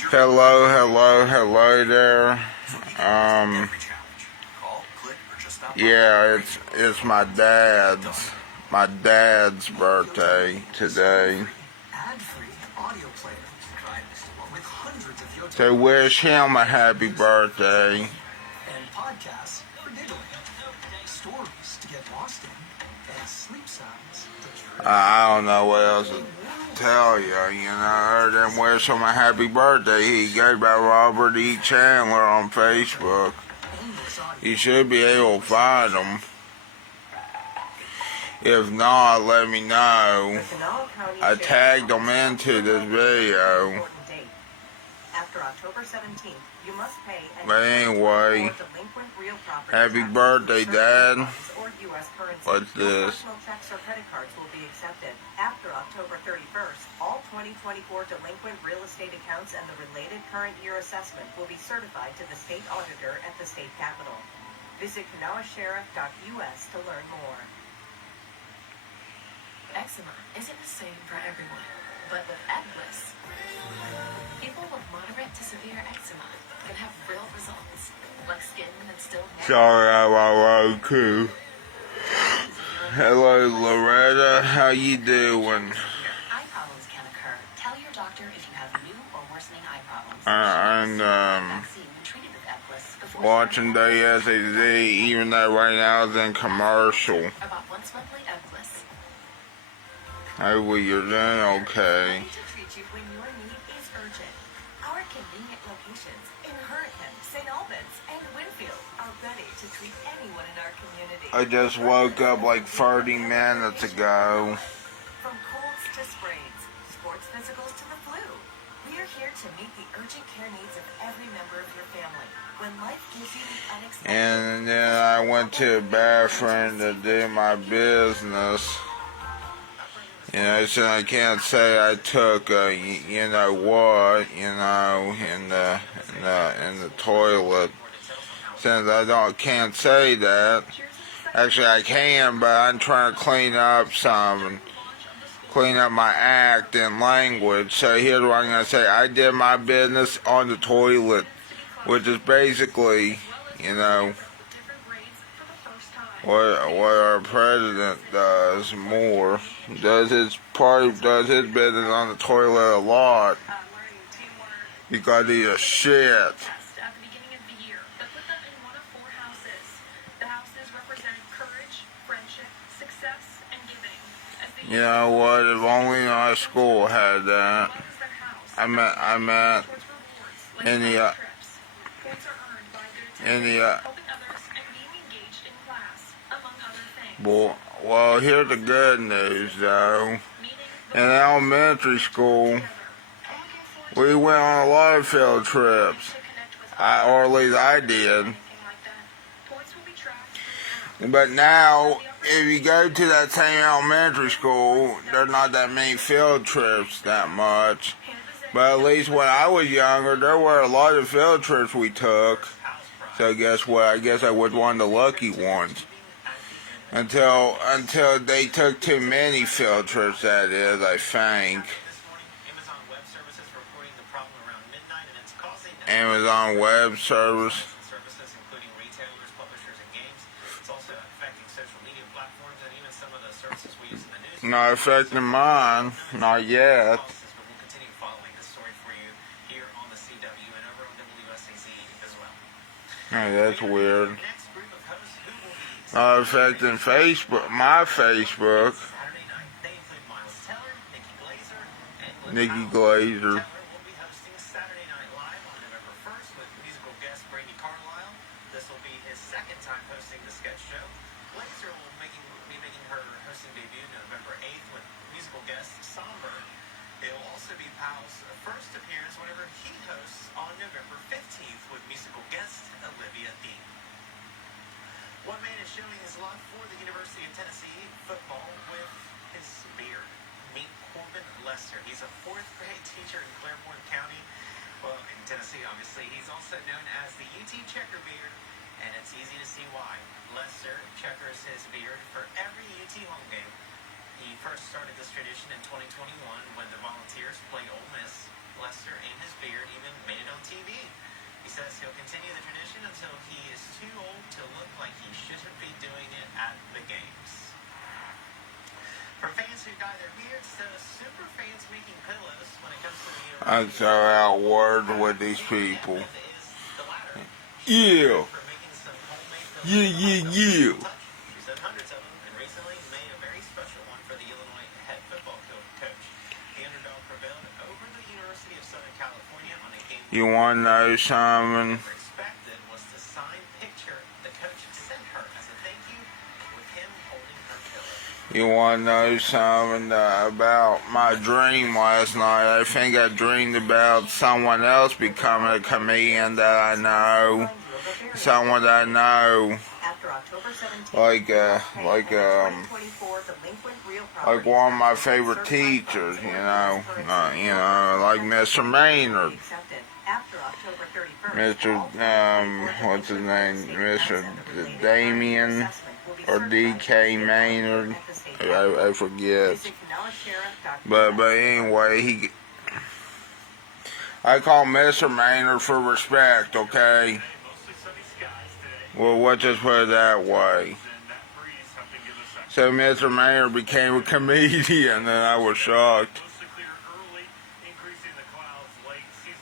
Hello there. Yeah, it's my dad's birthday today. So wish him a happy birthday. I don't know what else to tell you, other than wish him a happy birthday. He goes by Robert E. Chandler on Facebook. You should be able to find him. If not, let me know. I tagged him into this video. But anyway, happy birthday, Dad. What's this? After October 31st, all 2024 delinquent real estate accounts and the related current year assessment will be certified to the state auditor at the state capitol. Visit kanawasheriff.us to learn more. Eczema isn't the same for everyone, but with Ebcv, people with moderate to severe eczema can have real results, like skin that's still Sorry about Roku. Hello, Loretta. How you doing? Eye problems can occur. Tell your doctor if you have new or worsening eye problems. Watching Wsaz, even though right now it's in commercial. About once monthly Ebcv. Hopefully you're doing okay. Ready to treat you when your need is urgent. Our convenient locations in Hurricane, St. Albans, and Winfield are ready to treat anyone in our community. I just woke up like 30 minutes ago. From colds to sprains, sports physicals to the flu, we are here to meet the urgent care needs of every member of your family. When life gives you the unexpected. And then I went to the bathroom to do my business. So I can't say I took in the toilet, since I can't say that. Actually, I can, but I'm trying to clean up clean up my act and language. So here's what I'm gonna say: I did my business on the toilet, which is basically, what our president does more. Does his business on the toilet a lot, because he's a shit. You know what? If only our school had that. I meant well, here's the good news, though. In elementary school, we went on a lot of field trips. Or at least I did. But now, if you go to that same elementary school, there's not that many field trips that much. But at least when I was younger, there were a lot of field trips we took. So guess what? I guess I was one of the lucky ones. Until they took too many field trips, that is, I think. Amazon Web Service. Not affecting mine, not yet. Oh, that's weird. Not affecting Facebook, my Facebook. Nikki Glazer. This will be his second time hosting the sketch show. Glazer will be making her hosting debut November 8th with musical guest Songbird. It will also be Powell's first appearance whenever he hosts on November 15th with musical guest Olivia Dean. One man is showing his love for the University of Tennessee football with his beard. Meet Corbin Lester. He's a 4th grade teacher in Claremont County. Well, in Tennessee, obviously. He's also known as the UT Checker Beard, and it's easy to see why. Lester checkers his beard for every UT home game. He first started this tradition in 2021 when the Volunteers played Ole Miss. Lester and his beard even continue the tradition until he is too old to look like he shouldn't be doing it at the games. For fans who dye their beards to super fans making pillows when it comes to the I'm so outward with these people. Yeah. Yeah. We've said hundreds of them, and recently made a very special one for the Illinois head football coach. The underdog prevailed over the University of Southern California on a game. You want to know something? Expected was the signed picture the coach sent her as a thank you, with him holding her pillow. You want to know something about my dream last night? I think I dreamed about someone else becoming a comedian that I know. Someone that I know. Like one of my favorite teachers, like Mr. Maynard. What's his name? Mr. Damien or D.K. Maynard. I forget. But anyway, I call Mr. Maynard for respect, okay? Well, let's just put it that way. So Mr. Maynard became a comedian, and I was shocked.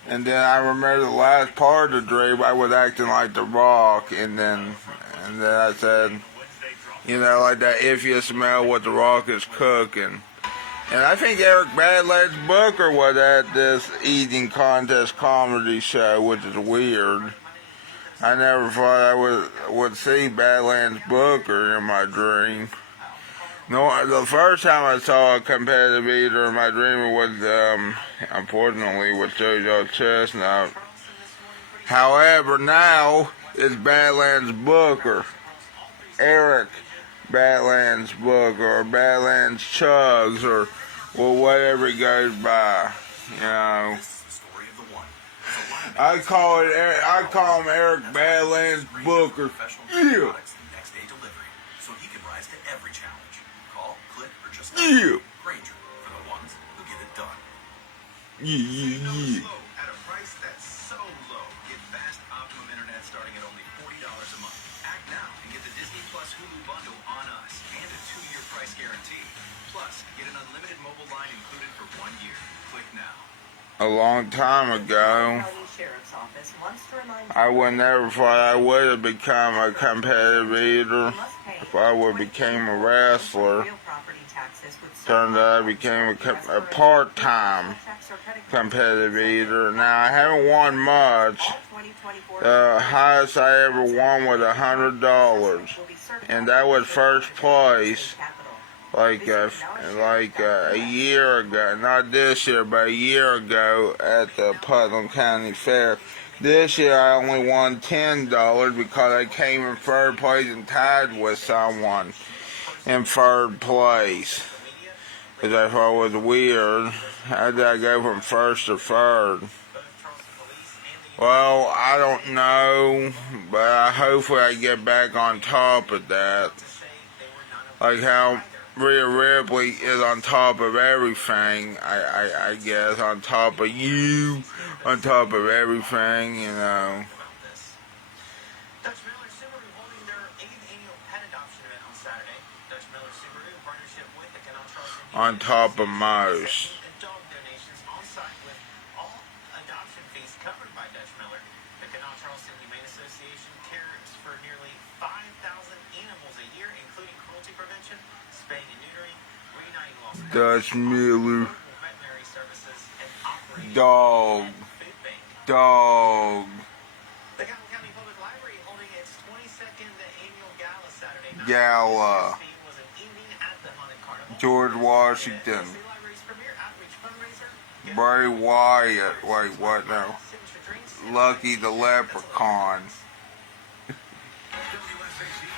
And then I remember the last part of the dream, I was acting like The Rock, and then I said, like that, if you smell what The Rock is cooking. And I think Eric Badlands Booker was at this eating contest comedy show, which is weird. I never thought I would see Badlands Booker in my dream. No, the first time I saw a competitive eater in my dream was, unfortunately, with JoJo Chestnut. However, now it's Badlands Booker, Eric Badlands Booker, or Badlands Chugs, or whatever he goes by, I call him Eric Badlands Booker. Yeah. Yeah. Yeah. At a price that's so low, get fast Optimum Internet starting at only $40 a month. Act now and get the Disney Plus Hulu bundle on us and a 2-year price guarantee. Plus, get an unlimited mobile line included for 1 year. Click now. A long time ago, I would never thought I would have become a competitive eater if I would have became a wrestler. Turned out I became a part-time competitive eater. Now, I haven't won much. The highest I ever won was $100, and that was first place. Like a year ago, not this year, but a year ago at the Putnam County Fair. This year I only won $10 because I came in third place and tied with someone in third place. Because I thought it was weird. How did I go from first to third? Well, I don't know, but hopefully I get back on top of that. Like how Rhea Ripley is on top of everything, I guess, on top of you, on top of everything, Dutch Miller Subaru holding their 8th annual pet adoption event on Saturday. Dutch Miller Subaru, in partnership with the Canal Charleston, on top of most. Dog donations on site with all adoption fees covered by Dutch Miller. The Canal Charleston Humane Association cares for nearly 5,000 animals a year, including cruelty prevention, spaying and neutering, reuniting lost pets, Dutch Miller. veterinary services, and operating Dog. food bank. Dog. The Calhoun County Public Library holding its 22nd annual gala Saturday night. Gala. This was an evening at the Haunted Carnival. George Washington. The library's premier outreach fundraiser. Bray Wyatt. Wait, what now? Lucky the Leprechaun.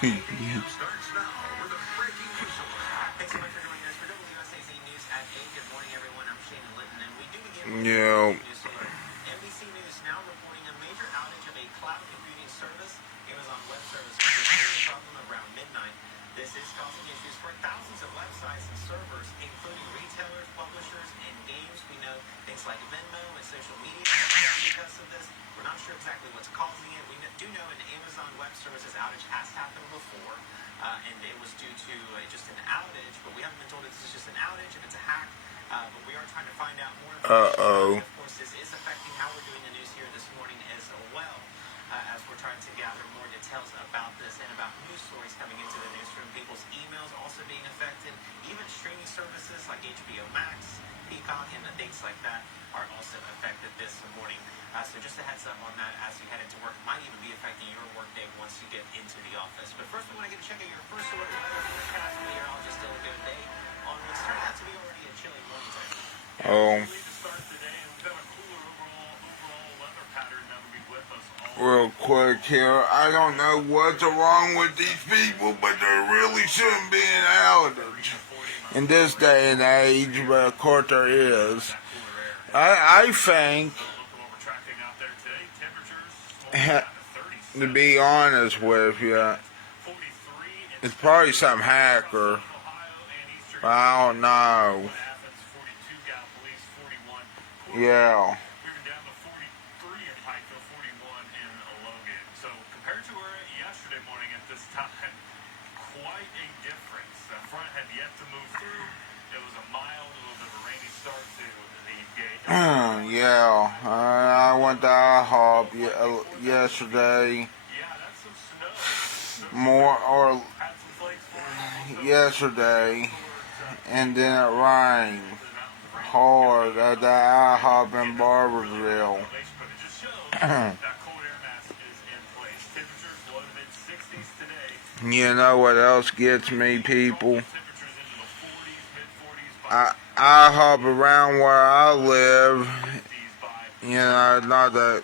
WSAZ starts now with a breaking news alert. Thanks so much for joining us for WSAZ News at 8. Good morning, everyone. I'm Shane Litton, and we do begin with Yeah. news alert. NBC News now reporting a major outage of a cloud computing service. Amazon Web Services reported a problem around midnight. This is causing issues for thousands of websites and servers, including retailers, publishers, and games. We know things like Venmo and social media because of this. We're not sure if exactly what's causing it. We do know an Amazon Web Services outage has happened before, and it was due to just an outage, but we haven't been told if this is just an outage, if it's a hack, but we are trying to find out more information. Of course, this is affecting how we're doing the news here this morning as well, as we're trying to gather more details about this and about news stories coming into the newsroom. People's emails also being affected, even streaming services like HBO Max, Peacock, and things like that are also affected this morning. So just a heads up on that as you head into work. Might even be affecting your workday once you get into the office. But first, we want to get a check of your first alert forecast meteorologist still a good day on what's turning out to be already a chilly morning today. Real quick here, I don't know what's wrong with these people, but there really shouldn't be an outage in this day and age, but of course there is. I think, to be honest with you, it's probably some hacker, but I don't know. Yeah. Yeah, I went to IHOP yesterday, yesterday, and then it rained hard at the IHOP in Barbersville. You know what else gets me, people? I hop around where I live, you know, not that,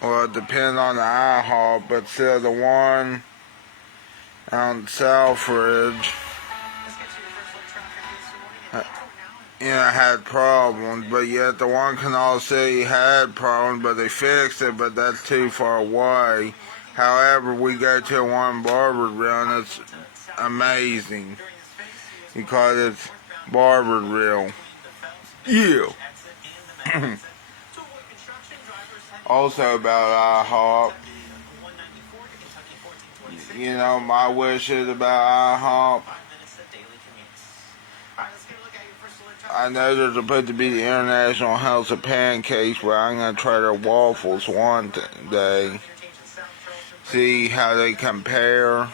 well, it depends on the IHOP, but still the one on Southridge, you know, had problems, but yet the one Canal City had problems, but they fixed it, but that's too far away. However, we go to one in Barbersville, and it's amazing, because it's Barbersville. Yeah. Also about IHOP, you know, my wishes about IHOP. I know there's supposed to be the International House of Pancakes, but I'm going to try their waffles one day. See how they compare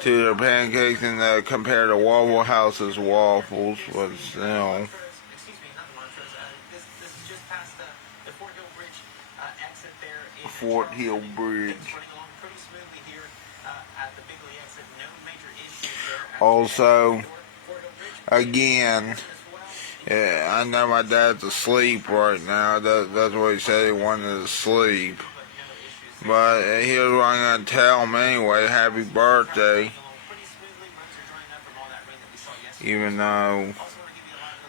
to their pancakes and compare to Waffle House's waffles, but still. Fort Hill Bridge. Also, again, yeah, I know my dad's asleep right now. That's what he said, he wanted to sleep. But here's what I'm going to tell him anyway. Happy birthday. Even though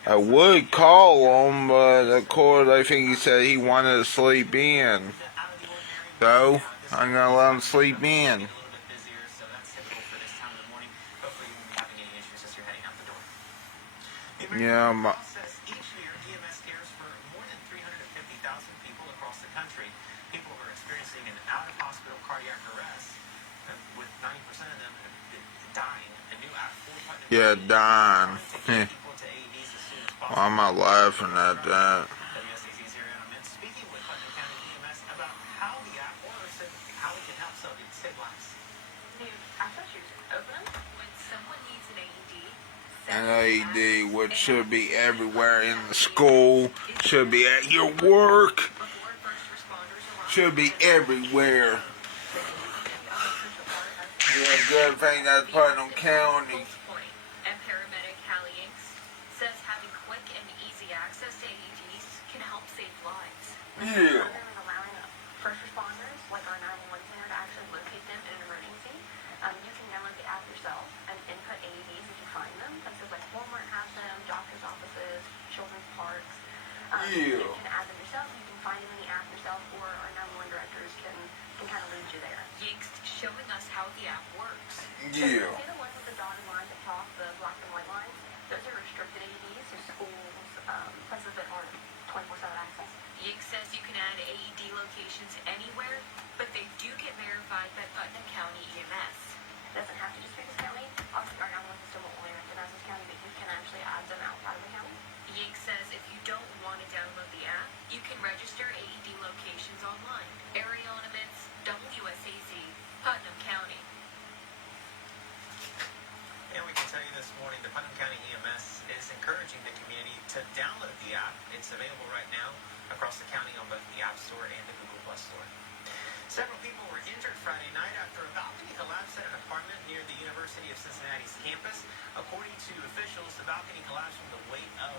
I would call him, but of course I think he said he wanted to sleep in. So, I'm going to let him sleep in. Yeah, yeah, dying. Well, I'm not laughing at that. An AED, which should be everywhere in the school, should be at your work, should be everywhere. Yeah, good thing that's Putnam County. And paramedic Callie Inks says having quick and easy access to AEDs can help save lives. Yeah. Allowing first responders, like our 911 center, to actually locate them in an emergency. You can download the app yourself and input AEDs if you find them. Places like Walmart has them, doctor's offices, children's parks. You can add them yourself. You can find them in the app yourself, or our 911 directors can kind of lead you there. Yinks showing us how the app works. Yeah. See the ones with the dotted lines at top, the black and white lines? Those are restricted AEDs, so schools, places that aren't 24/7 access. anywhere, but they do get verified by Putnam County EMS. It doesn't have to just be this county. Obviously, our 911 system will only recognize this county, but you can actually add them outside of the county. Yank says if you don't want to download the app, you can register AED locations online. Ariel Nimitz, WSAZ, Putnam County. And we can tell you this morning, the Putnam County EMS is encouraging the community to download the app. It's available right now across the county on both the App Store and the Google Play Store. Several people were injured Friday night after a balcony collapsed at an apartment near the University of Cincinnati's campus. According to officials, the balcony collapsed from the weight of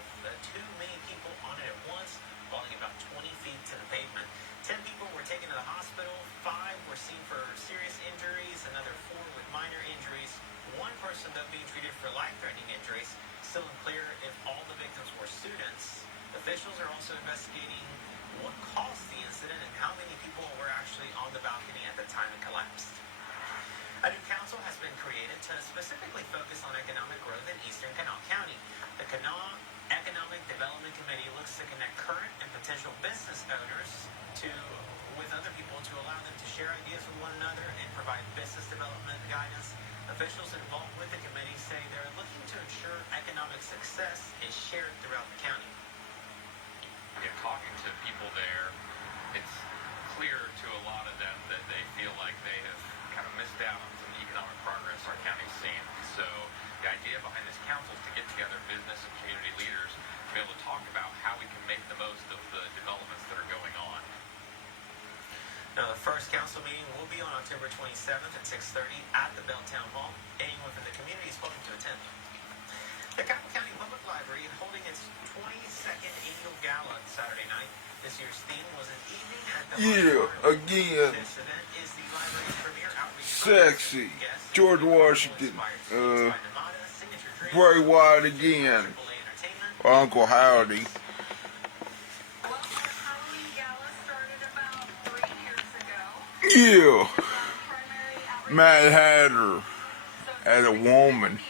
too many people on it at once, falling about 20 feet to the pavement. 10 people were taken to the hospital. 5 were seen for serious injuries, another 4 with minor injuries. One person, though, being treated for life-threatening injuries. Still unclear if all the victims were students. Officials are also investigating what caused the incident and how many people were actually on the balcony at the time it collapsed. A new council has been created to specifically focus on economic growth in Eastern Kanawha County. The Kanawha Economic Development Committee looks to connect current and potential business owners with other people to allow them to share ideas with one another and provide business development guidance. Officials involved with the committee say they're looking to ensure economic success is shared throughout the county. In talking to people there, it's clear to a lot of them that they feel like they have kind of missed out on some economic progress our county's seen. So the idea behind this council is to get together business and community leaders to be able to talk about how we can make the most of the developments that are going on. Now, the first council meeting will be on October 27th at 6:30 at the Bell Town Hall. Anyone from the community is welcome to attend. The Capital County Public Library holding its 22nd annual gala Saturday night. This year's theme was an evening at the again. This event is the library's premier outreach. Sexy. George Washington. Bray Wyatt again. Uncle Howdy. Well, our Halloween gala started about 3 years ago. Yeah. Mad Hatter as a woman.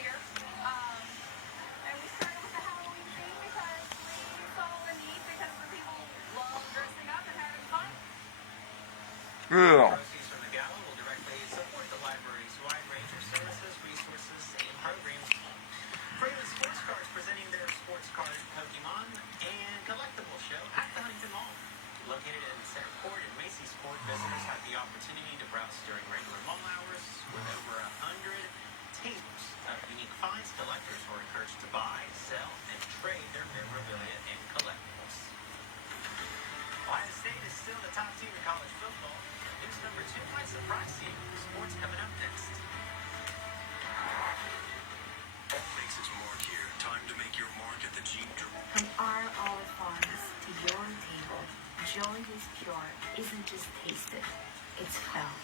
Yeah. Proceeds from the gala will directly support the library's wide range of services, resources, and programs. Freeman Sports Cars presenting their sports card Pokemon and collectible show at the Huntington Mall. Located in Center Court and Macy's Court, visitors have the opportunity to browse during regular mall hours with over 100 tables of unique finds. Collectors were encouraged to buy, sell, and trade their memorabilia and collectibles. Ohio State is still the top team in college football. News number 2 might surprise you. Sports coming up next. All makes its mark here. Time to make your mark at the Jeep Drum. From our olive farms to your table, joy is pure isn't just tasted, it's felt.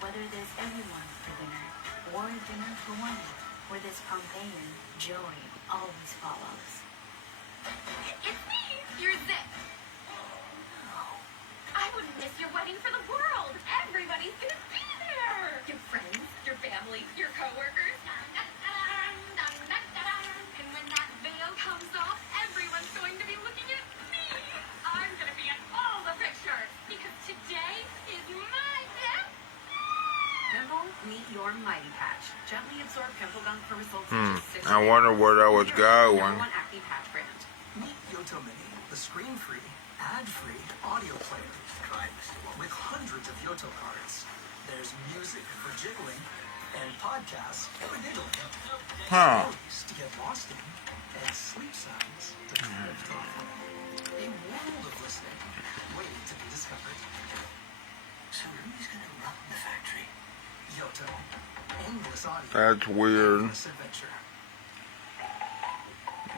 Whether there's everyone for dinner or a dinner for one, where there's Pompeian, joy always follows. It's me, your Zip. I wouldn't miss your wedding for the world. Everybody's gonna be there. Your friends, your family, your coworkers. And when that veil comes off, everyone's going to be looking at me. I'm gonna be in all the pictures because today is my day. Pimple, meet your Mighty Patch. Gently absorb pimple gum for results in just 6 I wonder where that was going. #1 acne patch brand. Meet Yoto Mini, the screen-free, ad-free audio player. With hundreds of Yoto cards. There's music for jiggling and podcasts for giggling. Huh. Stories to get lost in and sleep sounds to drift off of. A world of listening waiting to be discovered. So who's gonna run the factory? Yoto. Endless audio. That's weird. Endless adventure.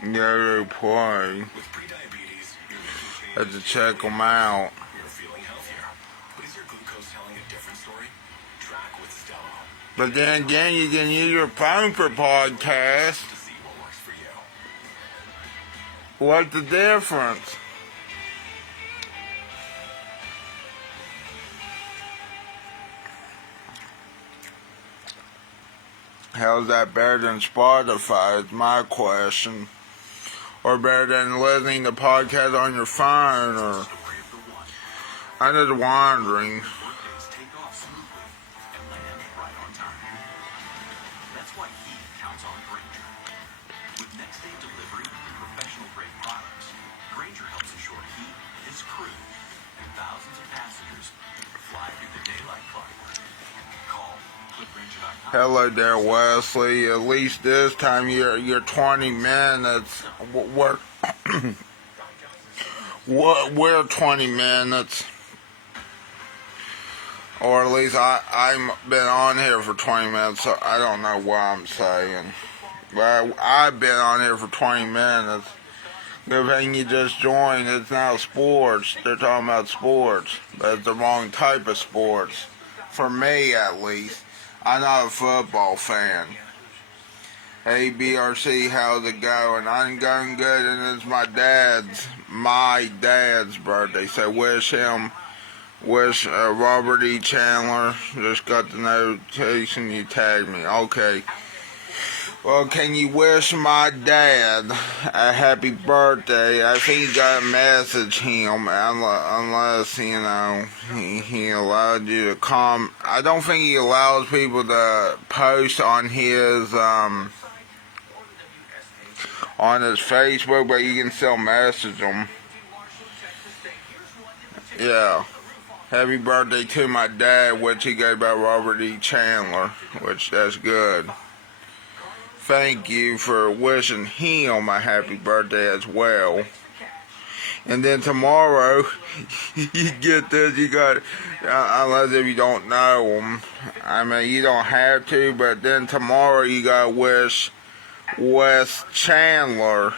Yeah, they play. With prediabetes, you're making changes. Have to check them out. You're feeling healthier. But is your glucose telling a different story? Track with Stella. But then again, you can use your phone for podcasts. To see what works for you. What's the difference? How's that better than Spotify is my question. Or better than listening to podcasts on your phone, or I'm just wondering. Workdays take off smoothly and land right on time. That's why he counts on Granger. With next-day delivery and professional-grade products, Granger helps ensure he, his crew, and thousands of passengers fly through the day like clockwork. Call Granger.com. Hello there, Wesley. At least this time you're 20 minutes. We're 20 minutes. Or at least I've been on here for 20 minutes, so I don't know what I'm saying. But I've been on here for 20 minutes. Good thing you just joined. It's now sports. They're talking about sports. But it's the wrong type of sports. For me, at least. I'm not a football fan. Hey, BRC, how's it going? I'm going good, and it's my dad's birthday. So wish Robert E. Chandler. Just got the notification you tagged me. Okay. Well, can you wish my dad a happy birthday? I think you gotta message him, unless, you know, he allowed you to comment. I don't think he allows people to post on his Facebook, but you can still message him. Yeah. Happy birthday to my dad, which he goes by Robert E. Chandler, which that's good. Thank you for wishing him a happy birthday as well. And then tomorrow, you get this, you got, unless if you don't know him, I mean, you don't have to, but then tomorrow you gotta wish Wesley Chandler,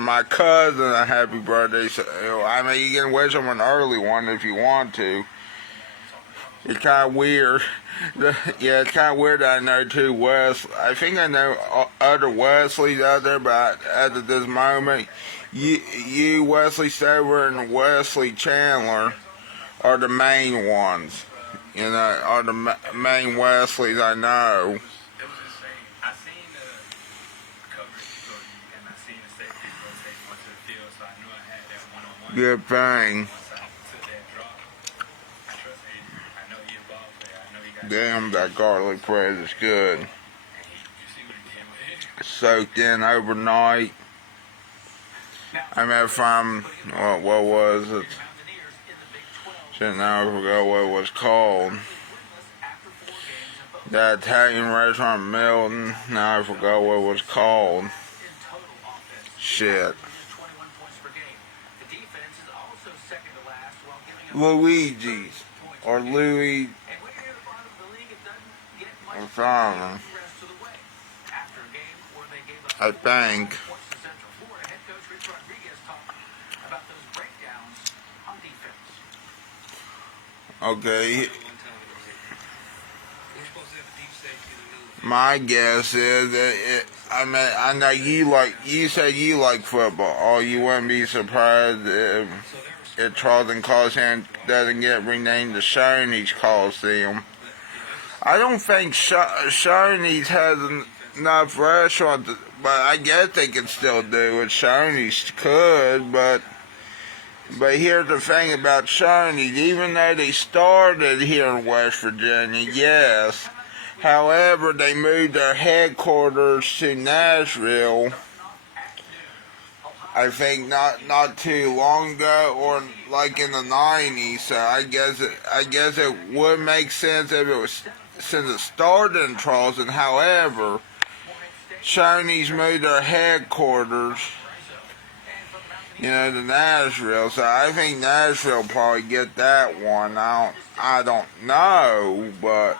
my cousin, a happy birthday. So, I mean, you can wish him an early one if you want to. It's kind of weird. Yeah, it's kind of weird that I know two Wesley. I think I know other Wesleys out there, but at this moment, you Wesley Stover and Wesley Chandler are the main ones. You know, are the main Wesleys I know. Good thing. Damn, that garlic bread is good. Soaked in overnight. I mean, from, what was it? Shit, now I forgot what it was called. That Italian restaurant, Milton. Now I forgot what it was called. Shit. Luigi's. Or Louis. Or something. I think. Okay. My guess is that I know you said you like football. Oh, you wouldn't be surprised if Charlton Coliseum doesn't get renamed the Shoney's Coliseum. I don't think Shoney's has enough restaurants, but I guess they can still do it. Shoney's could, but here's the thing about Shoney's. Even though they started here in West Virginia, yes. However, they moved their headquarters to Nashville, I think not too long ago, or like in the 90s. So I guess it would make sense if it was, since it started in Charleston. However, Shoney's moved their headquarters, you know, to Nashville. So I think Nashville probably get that one. I don't know, but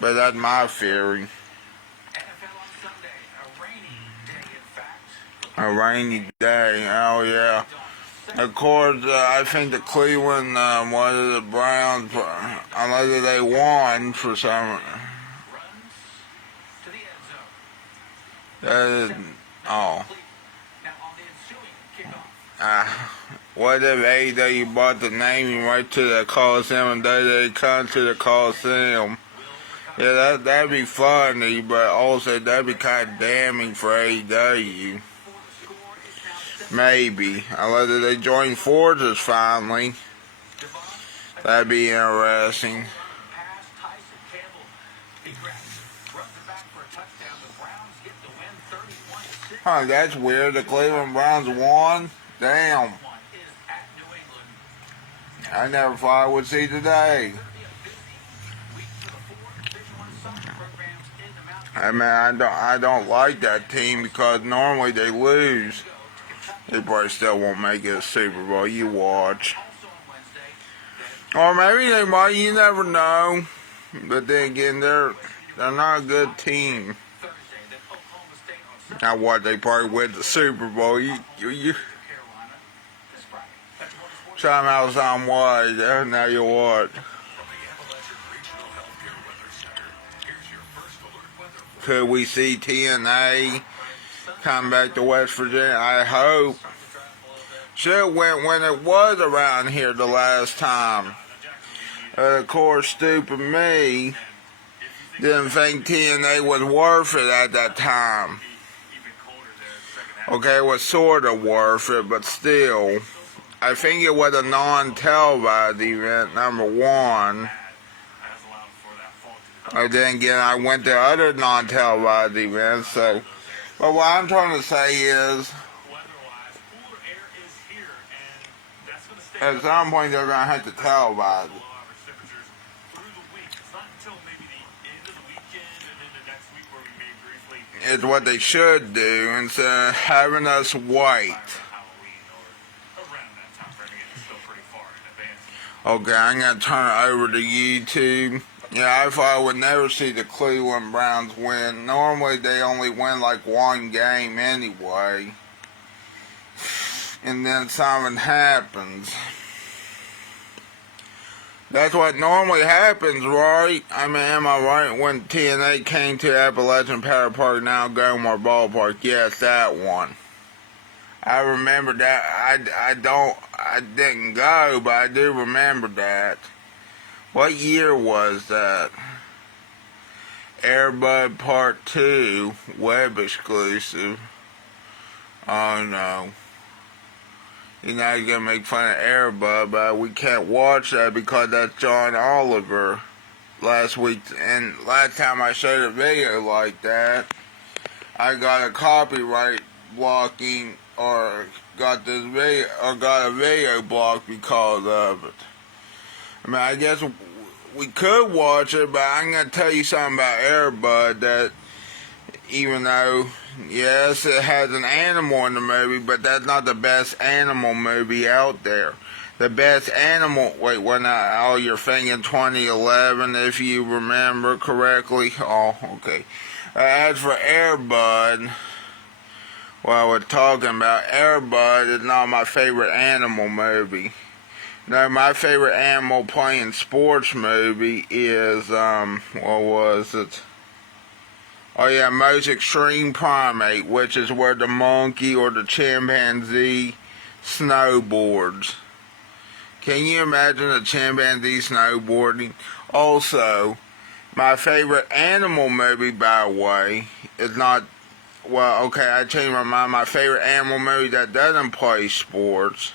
that's my theory. A rainy day, oh yeah. Of course, I think the Cleveland, the Browns, unless they won for some. What if AEW bought the naming right to the Coliseum and they come to the Coliseum? Yeah, that'd be funny, but also that'd be kind of damning for AEW. Maybe. Unless they join forces finally. That'd be interesting. Huh, that's weird. The Cleveland Browns won? Damn. I never thought I would see today. I mean, I don't like that team because normally they lose. They probably still won't make it a Super Bowl. You watch. Or maybe they might. You never know. But then again, they're not a good team. Now what? They probably win the Super Bowl. You somehow, some way. Now you what? Could we see TNA come back to West Virginia? I hope. Should have went when it was around here the last time. Of course, stupid me didn't think TNA was worth it at that time. Okay, it was sort of worth it, but still. I think it was a non-televised event, number one. And then again, I went to other non-televised events, so. But what I'm trying to say is, at some point they're going to have to televise it. It's what they should do instead of having us wait. Okay, I'm going to turn it over to YouTube. Yeah, I thought I would never see the Cleveland Browns win. Normally they only win like one game anyway. And then something happens. That's what normally happens, right? I mean, am I right? When TNA came to Appalachian Power Park, now Gomar Ballpark. Yes, that one. I remember that. I didn't go, but I do remember that. What year was that? Airbud Part 2, web exclusive. Oh no. You're not going to make fun of Airbud, but we can't watch that because that's John Oliver. Last time I showed a video like that, I got a copyright blocking or got a video blocked because of it. I mean, I guess we could watch it, but I'm going to tell you something about Airbud that even though, yes, it has an animal in the movie, but that's not the best animal movie out there. The best animal, you're thinking 2011, if you remember correctly. Oh, okay. As for Airbud, what we're talking about, Airbud is not my favorite animal movie. No, my favorite animal playing sports movie is, what was it? Oh yeah, Most Extreme Primate, which is where the monkey or the chimpanzee snowboards. Can you imagine a chimpanzee snowboarding? Also, my favorite animal movie, by the way, is not, well, okay, I changed my mind. My favorite animal movie that doesn't play sports,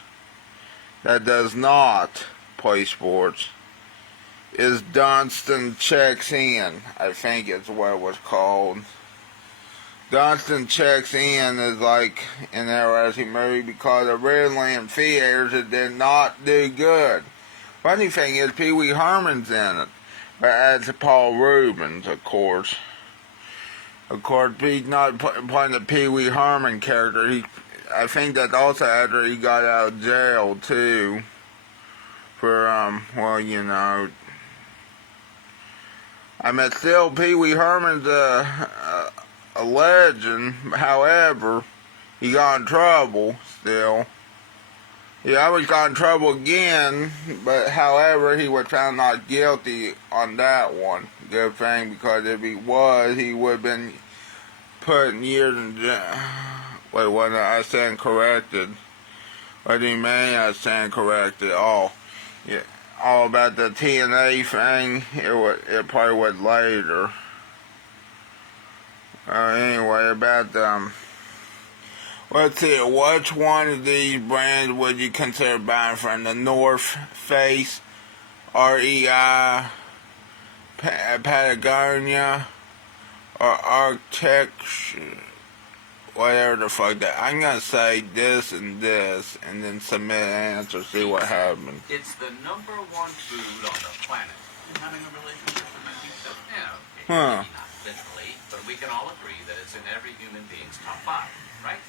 that does not play sports, is Dunstan Checks In. I think it's what it was called. Dunstan Checks In is like an interesting movie because originally in theaters it did not do good. Funny thing is, Pee Wee Herman's in it, but as Paul Reubens, of course. Of course, he's not playing the Pee Wee Herman character. I think that's also after he got out of jail too. For well, you know. I mean, still, Pee Wee Herman's a legend. However, he got in trouble still. He always got in trouble again, but however, he was found not guilty on that one. Good thing, because if he was, he would have been put in years in jail. Wait, what? I stand corrected. What do you mean I stand corrected? Oh, yeah. All about the TNA thing, it probably was later. Anyway, about Let's see, which one of these brands would you consider buying from? The North Face, REI, Patagonia, or Architecture, whatever the fuck that. I'm gonna say this, and then submit an answer, see what happens. It's the #1 food on the planet. Having a relationship with pizza? Yeah, okay. Huh. Maybe not literally, but we can all agree that it's in every human being's top 5, right?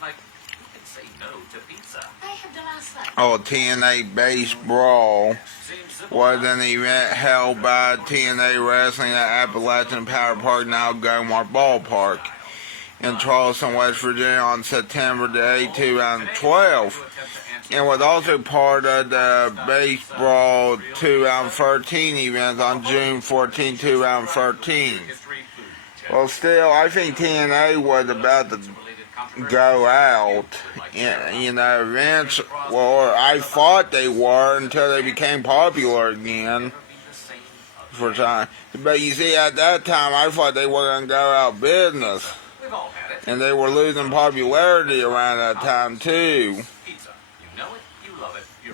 Like, who can say no to pizza? I have the last slide. Oh, TNA Base Brawl was an event held by TNA Wrestling at Appalachian Power Park, now Gomar Ballpark, in Charleston, West Virginia on September the 8th, 2012. And was also part of the Base Brawl 2013 event on June 14, 2013. Well, still, I think TNA was about to go out, you know, events, well, I thought they were until they became popular again for time. But you see, at that time, I thought they were going to go out of business, and they were losing popularity around that time too.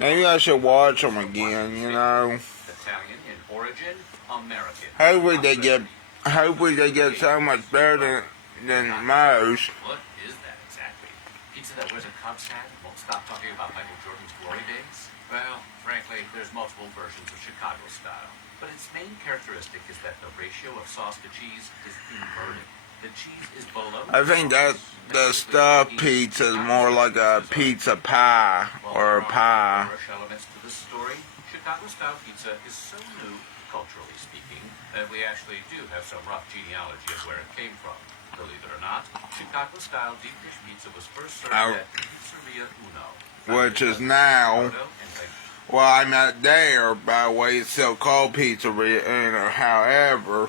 Maybe I should watch them again, you know. Italian in origin, American. Hopefully they get so much better than most. What is that exactly? Pizza that wears a Cubs hat and won't stop talking about Michael Jordan's glory days? Well, frankly, there's multiple versions of Chicago style. But its main characteristic is that the ratio of sauce to cheese is inverted. The cheese is below. I think that the stuffed pizza is more like a pizza pie or a pie. Elements to this story. Chicago-style pizza is so new, culturally speaking, that we actually do have some rough genealogy of where it came from. Believe it or not, Chicago-style deep dish pizza was first served at Pizzeria Uno, which is now, well, I'm not there, by the way, it's still called Pizzeria Uno. However,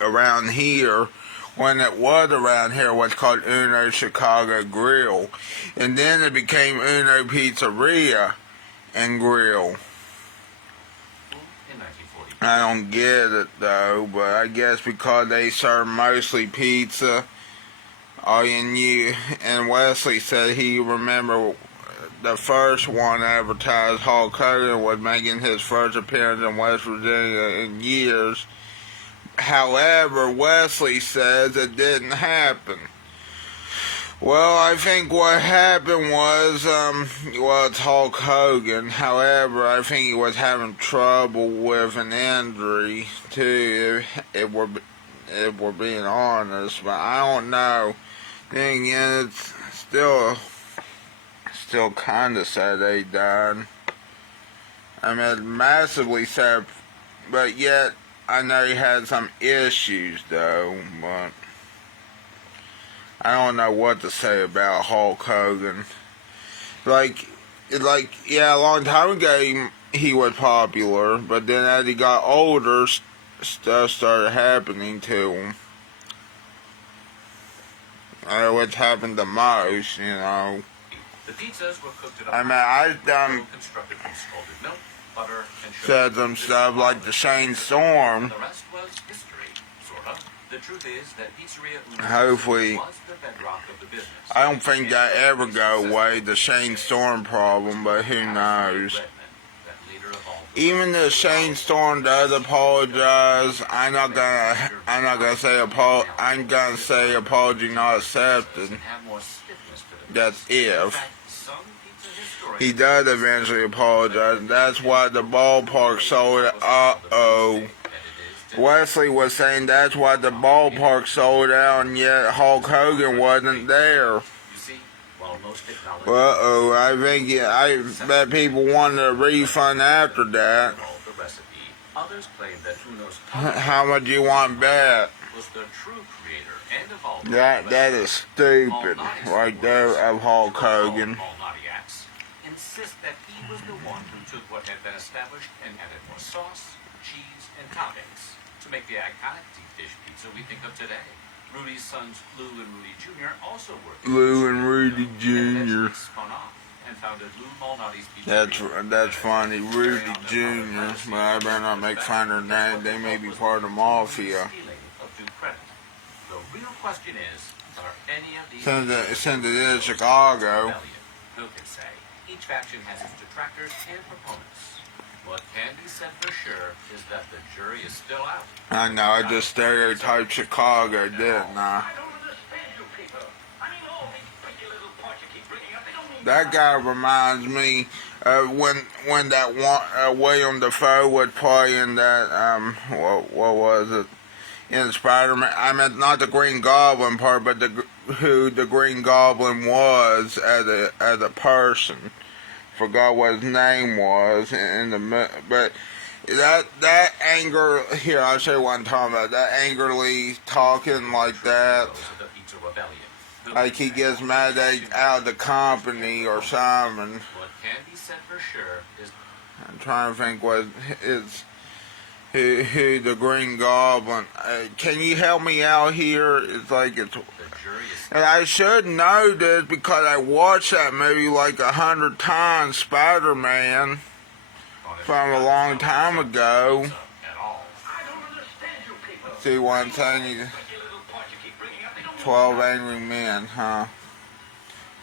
around here, when it was around here, it was called Uno Chicago Grill. And then it became Uno Pizzeria and Grill. I don't get it though, but I guess because they serve mostly pizza, and Wesley said he remembered the first one advertised Hulk Hogan was making his first appearance in West Virginia in years. However, Wesley says it didn't happen. Well, I think what happened was, it's Hulk Hogan. However, I think he was having trouble with an injury, too, if we're being honest. But I don't know. Then again, it's still kind of sad they died. I mean, it's massively sad, but yet, I know he had some issues, though, but I don't know what to say about Hulk Hogan. Yeah, a long time ago he was popular, but then as he got older, stuff started happening to him. Which happened the most, you know. The pizzas were cooked at I mean, I've done constructed from scalded milk, butter, and sugar. said some stuff like the Shane Storm. The rest was history, sort of. The truth is that Pizzeria Uno Hopefully, was the bedrock of the business. I don't think that ever go away, the Shane Storm problem, but who knows. Even if Shane Storm does apologize, I'm gonna say apology not accepted. That's if he does eventually apologize. That's why the ballpark sold it. Wesley was saying that's why the ballpark sold out, and yet Hulk Hogan wasn't there. I bet people wanted a refund after that. How much do you want bet? That is stupid, right there, of Hulk Hogan. Insist that he was the one who took what had been established and added more sauce, cheese, and toppings to make the iconic deep dish pizza we think of today. Rudy's sons Lou and Rudy Jr. also worked. Lou and Rudy Jr. Spun off and founded Lou Malnati's Pizza. That's funny, Rudy Jr. But I better not make fun of their name. They may be part of the mafia. The real question is, Are any of these since it is Chicago. Who can say? Each faction has its detractors and proponents. What can be said for sure is that the jury is still out. I know, I just stereotyped Chicago, didn't I? That guy reminds me of when that one, William Dafoe was playing that, what was it? In Spider-Man, I meant not the Green Goblin part, but who the Green Goblin was as a person. Forgot what his name was but that anger here. I'll show you what I'm talking about. That angrily talking like that, like he gets mad out of the company or something. What can be said for sure is I'm trying to think what is. Who the Green Goblin? Can you help me out here? It's like it's, and I should know this because I watched that movie like 100 times, Spider-Man, from a long time ago. See what I'm saying? 12 Angry Men, huh?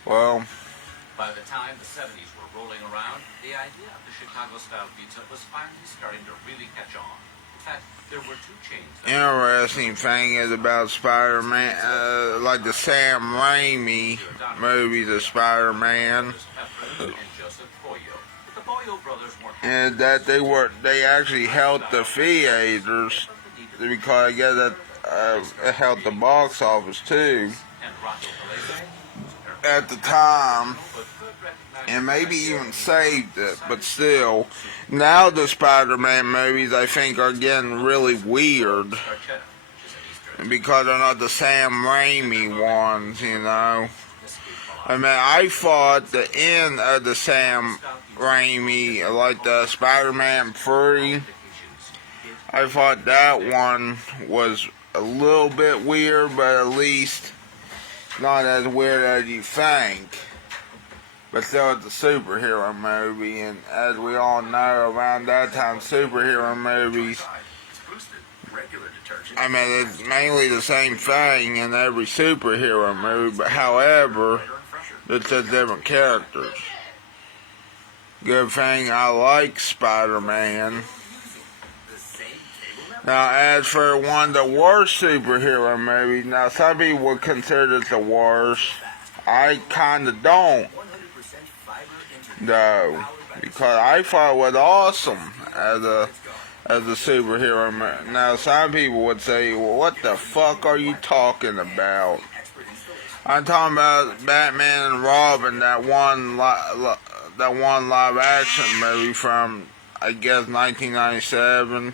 Well, by the time the 70s were rolling around, the idea of the Chicago-style pizza was finally starting to really catch on. In fact, there were two chains. Interesting thing is about Spider-Man, like the Sam Raimi movies of Spider-Man, and that they actually helped the theaters because I guess that it helped the box office too at the time. And maybe even saved it, but still, now the Spider-Man movies I think are getting really weird because they're not the Sam Raimi ones, you know. I mean, I thought the end of the Sam Raimi, like the Spider-Man 3, I thought that one was a little bit weird, but at least not as weird as you think. But still, it's a superhero movie, and as we all know, around that time, superhero movies, I mean, it's mainly the same thing in every superhero movie, but however, it's just different characters. Good thing I like Spider-Man. Now, as for one of the worst superhero movies, now some people would consider it the worst. I kind of don't. No, because I thought it was awesome as a superhero. Now, some people would say, well, what the fuck are you talking about? I'm talking about Batman and Robin, that one live action movie from, I guess, 1997.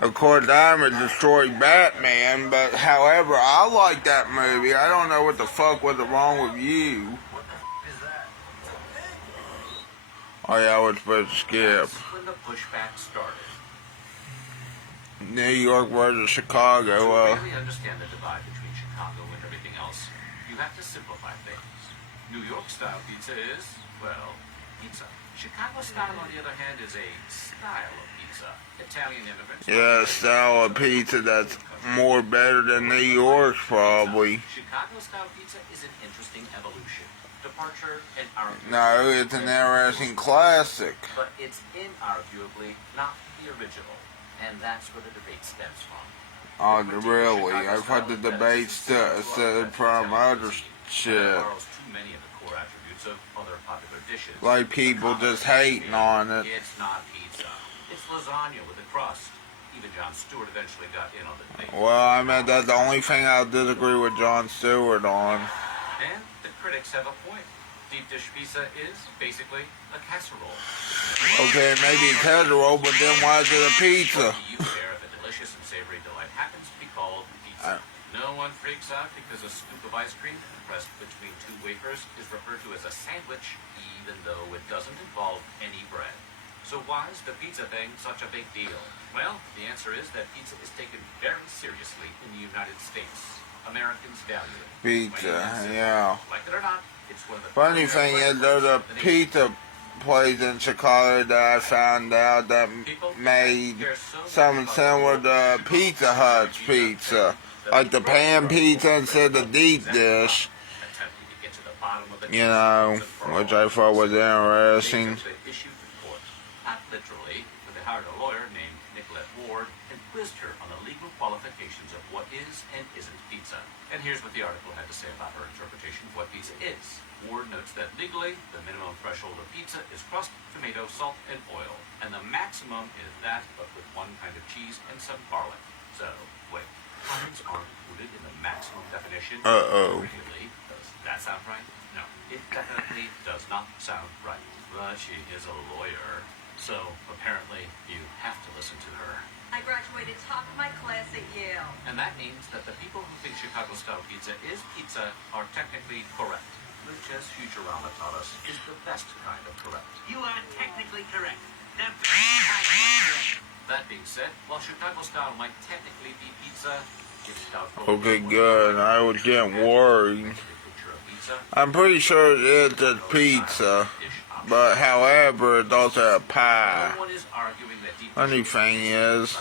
Of course, Diamond destroyed Batman, but however, I like that movie. I don't know what the fuck was wrong with you. Oh yeah, I was supposed to skip. When the pushback started. New York versus Chicago. To really understand the divide between Chicago and everything else, you have to simplify things. New York style pizza is, well, pizza. Chicago style, on the other hand, is a style of pizza. Italian immigrants. Yeah, style of pizza that's more better than New York's probably. Chicago style pizza is an interesting evolution. Departure and argument. No, it's an interesting classic. But it's inarguably not the original, and that's where the debate stems from. Oh, really? I thought the debate stood from other shit. Too many of the core attributes of other popular dishes. Like people just hating on it. It's not pizza. It's lasagna with a crust. Even Jon Stewart eventually got in on the debate. Well, I mean, that's the only thing I'll disagree with Jon Stewart on. And the critics have a point. Deep dish pizza is basically a casserole. Okay, maybe a casserole, but then why is it a pizza? What do you care if a delicious and savory delight happens to be called pizza? No one freaks out because a scoop of ice cream pressed between two wafers is referred to as a sandwich, even though it doesn't involve any bread. So why is the pizza thing such a big deal? Well, the answer is that pizza is taken very seriously in the United States. Americans value it. Pizza, yeah. Like it or not, it's one of the Funny thing is, there's a pizza place in Chicago that I found out that made something similar to Pizza Hut's pizza. like the pan pizza instead of the deep dish. You know, which I thought was interesting. Not literally, but they hired a lawyer named Nicolette Ward and quizzed her on the legal qualifications of what is and isn't pizza. And here's what the article had to say about her interpretation of what pizza is. Ward notes that legally, the minimum threshold of pizza is crust, tomato, salt, and oil. And the maximum is that, but with one kind of cheese and some garlic. So, wait, condiments aren't included in the maximum definition? Really? Does that sound right? No, it definitely does not sound right. But she is a lawyer, so apparently you have to listen to her. I graduated top of my class at Yale. And that means that the people who think Chicago-style pizza is pizza are technically correct, which, as Futurama taught us, is the best kind of correct. You are technically correct. The best kind of correct. That being said, while Chicago-style might technically be pizza, it's doubtful. Okay, good. I was getting worried. I'm pretty sure it's a pizza, but however, it's also a pie. No one is arguing that deep Funny thing is,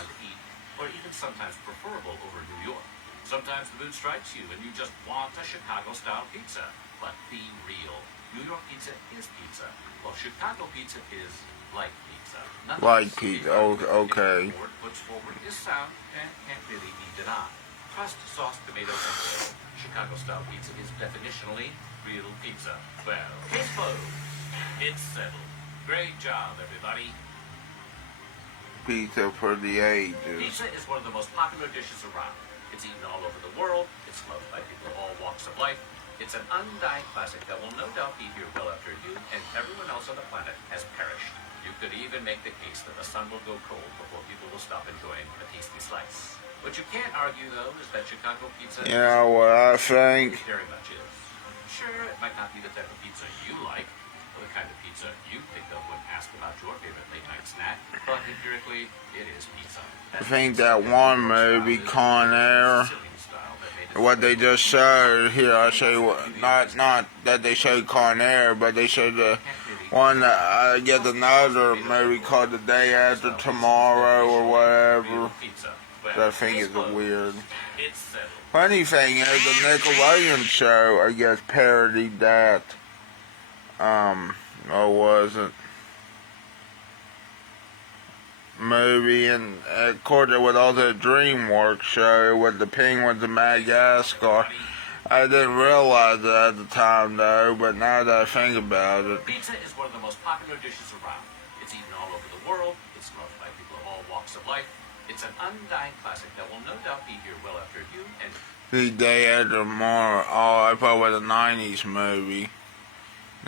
or even sometimes preferable over New York. Sometimes the mood strikes you and you just want a Chicago-style pizza. But be real. New York pizza is pizza, while Chicago pizza is like pizza. Like pizza, okay. What puts forward is sound and can't really be denied. Crust, sauce, tomatoes, and oil. Chicago-style pizza is definitionally real pizza. Well, case closed. It's settled. Great job, everybody. Pizza for the ages. Pizza is one of the most popular dishes around. It's eaten all over the world. It's loved by people of all walks of life. It's an undying classic that will no doubt be here well after you and everyone else on the planet has perished. You could even make the case that the sun will go cold before people will stop enjoying a tasty slice. What you can't argue, though, is that Chicago pizza You know what I think? very much is. Sure, it might not be the type of pizza you like, or the kind of pizza you think of when asked about your favorite late-night snack, but empirically, it is pizza. I think that one movie, Con Air, what they just showed here, I say, not that they showed Con Air, but they showed the one that I get another movie called The Day After Tomorrow or whatever. That I think is weird. Funny thing is, the Nickelodeon show, I guess, parodied that. Or wasn't movie, and of course it was also a DreamWorks show with the penguins in Madagascar. I didn't realize it at the time though, but now that I think about it. Pizza is one of the most popular dishes around. It's eaten all over the world. It's loved by people of all walks of life. It's an undying classic that will no doubt be here well after you and The Day After Tomorrow. Oh, I thought it was a 90s movie.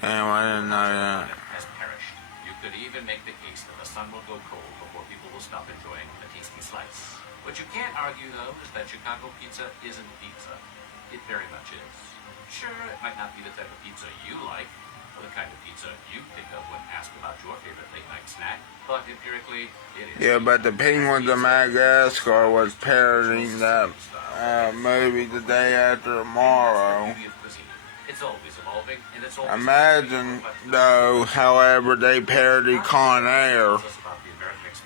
Damn, I didn't know that. Has perished. You could even make the case that the sun will go cold before people will stop enjoying a tasty slice. What you can't argue, though, is that Chicago pizza isn't pizza. It very much is. Sure, it might not be the type of pizza you like, or the kind of pizza you think of when asked about your favorite late-night snack, but empirically, it is. Yeah, but the penguins in Madagascar was parodying that movie The Day After Tomorrow. It's always evolving, and it's always Imagine, though, however, they parodied Con Air.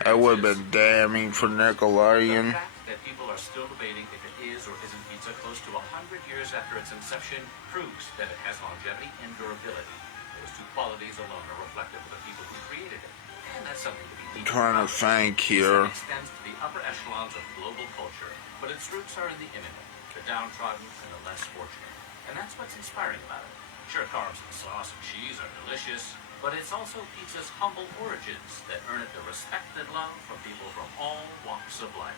That would have been damning for Nickelodeon. The fact that people are still debating if it is or isn't pizza close to 100 years after its inception proves that it has longevity and durability. Those two qualities alone are reflective of the people who created it. And that's something to be I'm trying to think here. It extends to the upper echelons of global culture, but its roots are in the immigrant, the downtrodden, and the less fortunate. And that's what's inspiring about it. Sure, carbs and sauce and cheese are delicious, but it's also pizza's humble origins that earn it the respect and love from people from all walks of life.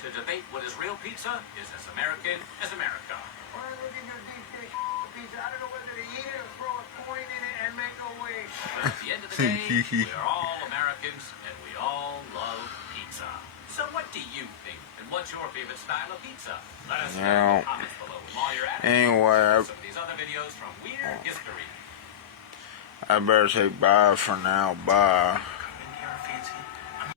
To debate what is real pizza is as American as America. When I look at your deep dish pizza, I don't know whether to eat it or throw a coin in it and make a wish. But at the end of the day, we are all Americans and we all love pizza. So what do you think? And what's your favorite style of pizza? Let us know in the comments below. And while you're at it, Anyway, some of these other videos from Weird History. I better say bye for now. Bye.